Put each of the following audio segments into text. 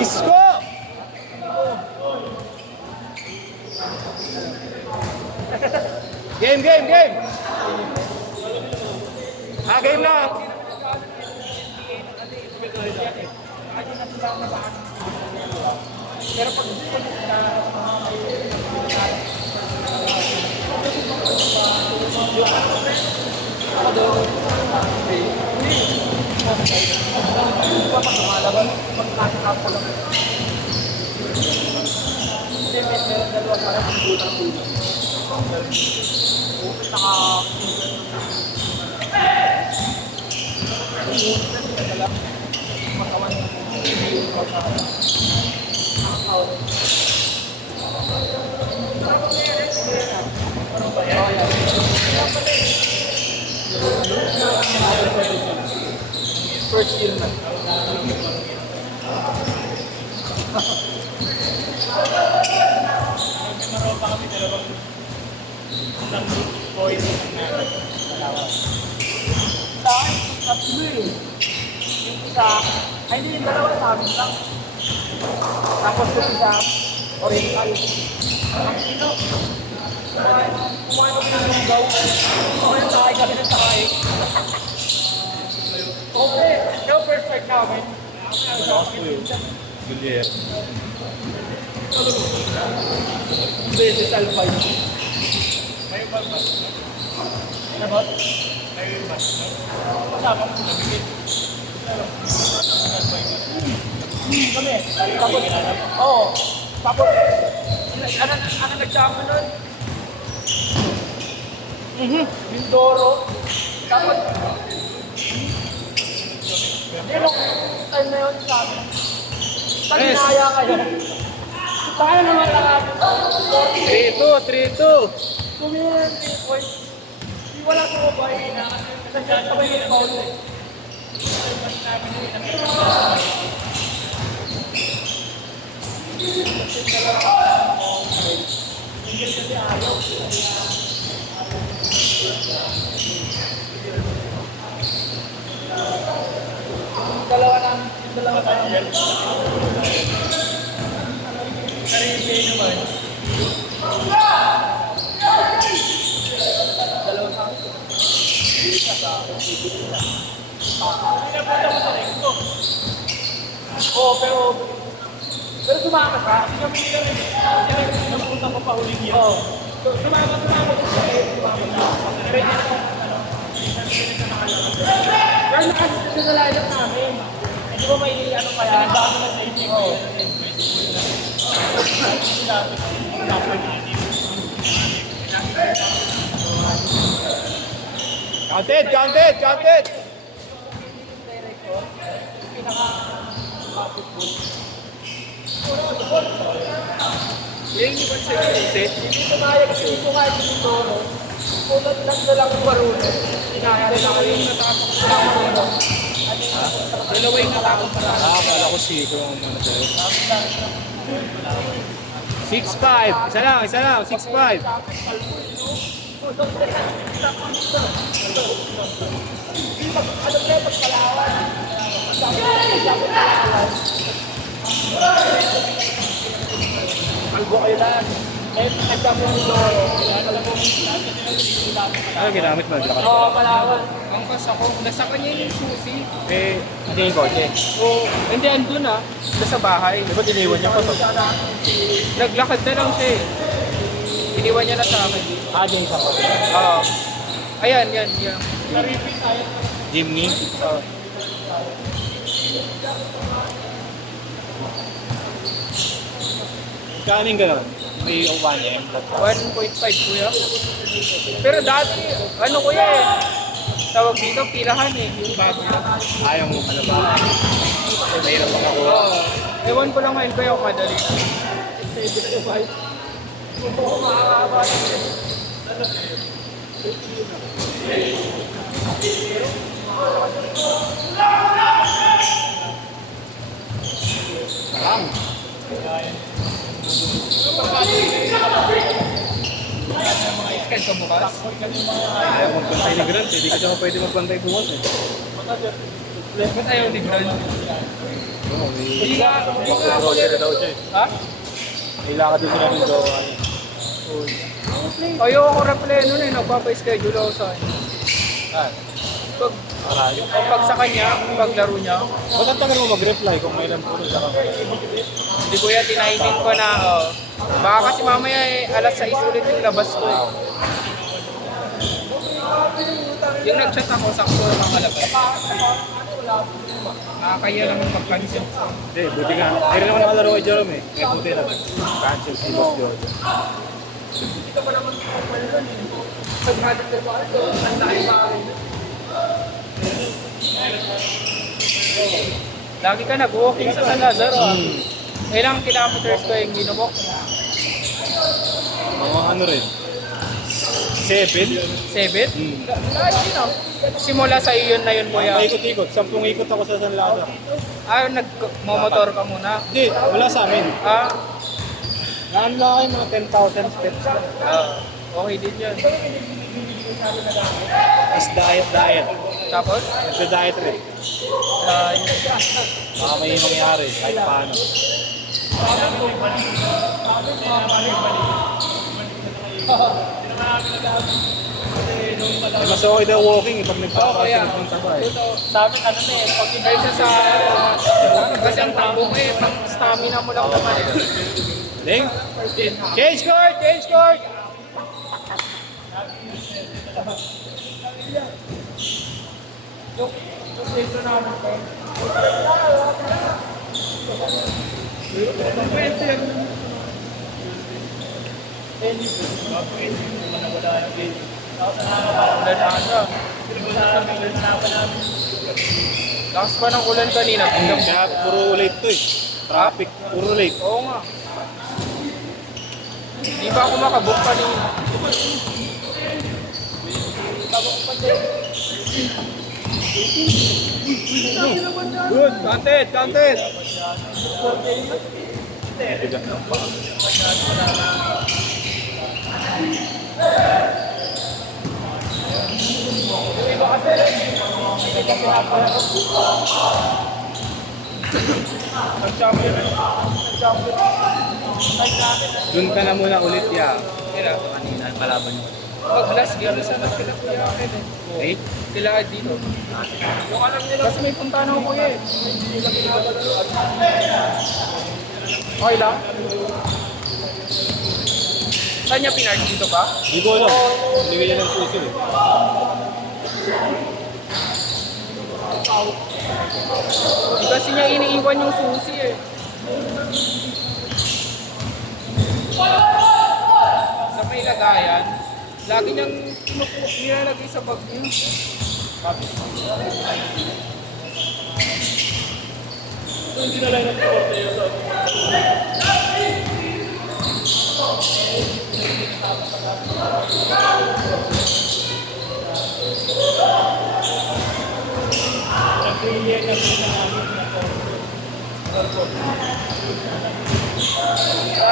Isko! Game, game, game! Game lang! Pero pag first year na. Sa akin, tatlo eh. Yung isa, ay hindi yung dalawa sa amin lang. Tapos yung isa, oriental. Ang sino? Kumain ko pinulunggaw. Ako yung sakay kami ng sakay. Okay, no perfect namin. Juliet. Beses alpay. May balbas. Ano ba? May balbas. Kasama mo nabigit. Kami. Tapos, oo. Tapos, ano nagsama nun? Mindoro. Tapos, yung time na yun sa amin. Taginaya kayo. Tayo naman lang. 3-2, 3-2. Kumira ng 3 points. Di wala ko ba na kasi sabay yung Paulo. Dalawa na. Sarili naman. Dalawa sa akin. Isa sa akin. Oo, pero sumama ka. Hindi kami napunta ko pa huling yun. Oo. Sumama ka. Pero nakasito sa layap namin. Hindi mo may ano kaya. Nagbago na sa inyo. Oo. Counted, counted, counted! Yung iwan sa set, hindi tumayag kasi ito kahit yung toro. Kulat lang na lang yung marunong. Tinaya rin ako yung natakot sa marunong. Dalawa yung natakot pa lang. Akala ko siko ang ano sa'yo. 6-5. Isa lang, 6-5. Ano kaya pagkalawan? Kalbo kayo lang. Eh, nagdamo ng loro. Ano ginamit mo? Oo, Palawan. Ang pas ako, nasa kanya yung susi. Eh, hindi yung kotse. O, hindi, andun ah. Nasa bahay. Di ba tiniwan niya pa to? Naglakad na lang siya eh. Iniwan niya na sa akin. Din sa kotse. Oo. Ayan, yan. Jimmy. Kaning gano'n? May 1M. 1.5 kuya. Pero dati, ano kuya eh. Tawag dito, pilahan eh. Yung bago lang. Ayaw mo ano ba? Mahirap ang ako. Oo. Ewan ko lang ngayon kuya kung madali. Sarang. Iskad ka bukas? Ayaw magbantay ni Grant. Hindi ka siya pwede magbantay bukas eh. Ba't ayaw ni Grant? Hindi nga ako Grocery daw siya eh. Ha? Kailangan din sila ng gawa niya. Ayoko replay nun eh, nagpapa-schedule ako sa kanya. Ah, Pag, marami. pag sa kanya, paglaro niya, Ba't ang tagal mo mag-reply kung may lang puro sa kamay? hindi ko yan, tinaitin ko na, baka kasi mamaya eh, alas 6 ulit yung labas ko eh. Yung nag-chat ako, sakto ng mga labas. Nakakaya lang yung mag-cancel. Hindi, buti nga. Mayroon ako nakalaro kay Jerome eh. Kaya buti na. Cancel si Boss Jordan. Lagi ka nag-walking sa San Lazaro ah. Ilang kilometers ko yung ginubok? Mga ano rin. 7. 7? Lahat yun ah. Simula sa iyon na yun kuya. Ikot-ikot. 10 ikot ako sa San Lazaro. Ah, nag-motor ka muna. Hindi, wala sa amin. Ah, Naan lang kayo mga 10,000 steps. okay din yun. Is diet. Tapos, Sa diet rin. yun. Baka may mangyari kahit paano. Mas okay daw walking pag nagpapakasunod ng taba eh. Sabi ano na eh, pag kaysa sa kasi ang takbo mo eh, pang stamina mo lang naman eh. Ding! Cage court! Cage court! Lakas pa ng ulan kanina. Kaya puro late to eh. Traffic, puro late. Oo nga. Di ba ako makabook kanina? Good! Content! Doon ka na muna ulit ya. Kila. Kanina, palaban nyo. Mag-last game sa nagkila kuya akin eh. Okay? Sila dito. Yung alam nila. Kasi may punta na ako kuya eh. Okay lang? Saan niya pinark dito ba? Hindi ko alam. Hindi ko yan ang susi eh. Di kasi niya iniiwan yung susi eh. Sa may lagayan, lagi niyang nilalagay sa bag niya.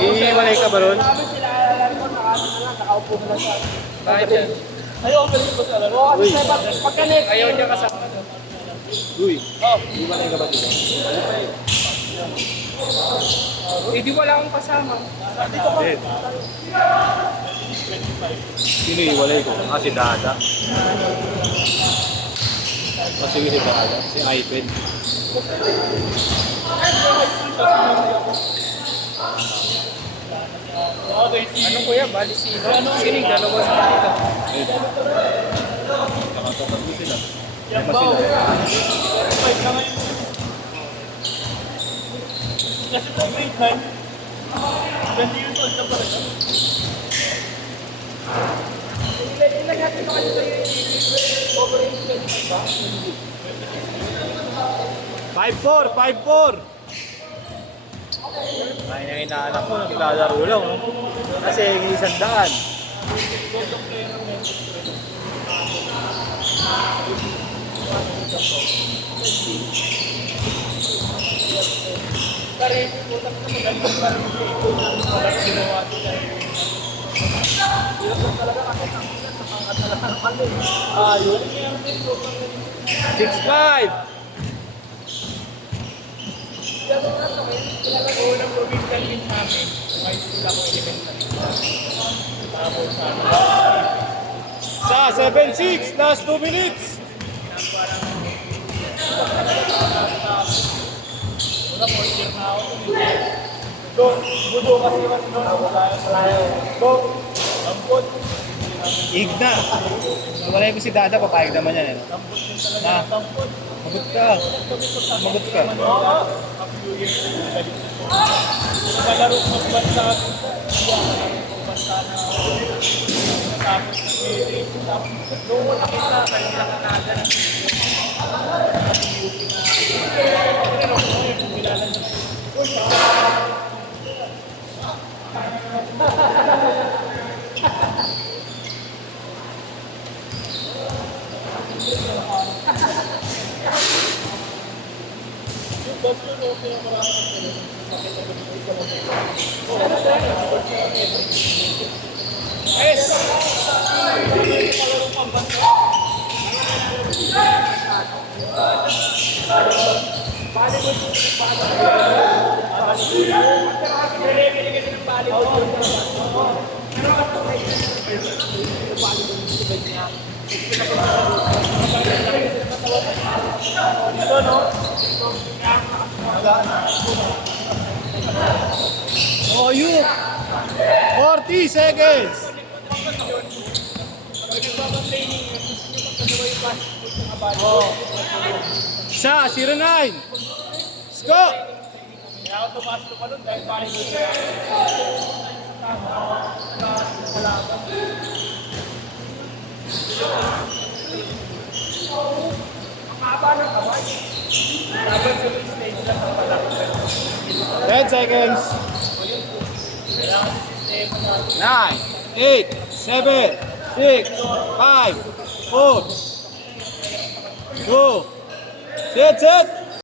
Iiwalay ka ba ron? Nakaupo mo lang siya. Bakit yan? Ayaw, pwede ko sa laro. Kasi pagka next, Ayaw niya kasama. Uy, iiwalay ka ba dito? Eh di wala akong kasama. Hindi. Sino iiwalay ko? Ah, si Dada. Kasi si Dada, si iPad. Anong kuya? Bali sino? Sino yung dalawa sa kanila? Nakatapat mo sila. Yan pa sila. kasi ito grade 9, 20 years old na pala siya. Ilagay mo kasi sa iyo yung 5-4! Ay, na inaanak ko, naglalaro lang. No? Kasi isang daan. Ayun. 6-5! Unang provincial win namin, high school ako elementary. Tapos Sa 7-6, last 2 minutes. una po, year na ako. Budo kasi mas noon. Lampot. Igna. Wala ko si Dada, papayag naman yan. Eh. Na, magot ka. Magot ka. Nakalaro ko ng bansa. Bansa na tapos noong mo nakita kayo na Canada na Oh, you. 40 seconds. Sa 09. Let's go. kaya ako tumasok pa nun dahil paling ko siya. Mahaba ng kamay. Dapat sa stage lang ang pala. 10 seconds. 9, 8, 7, 6, 5, 4, 2, sit.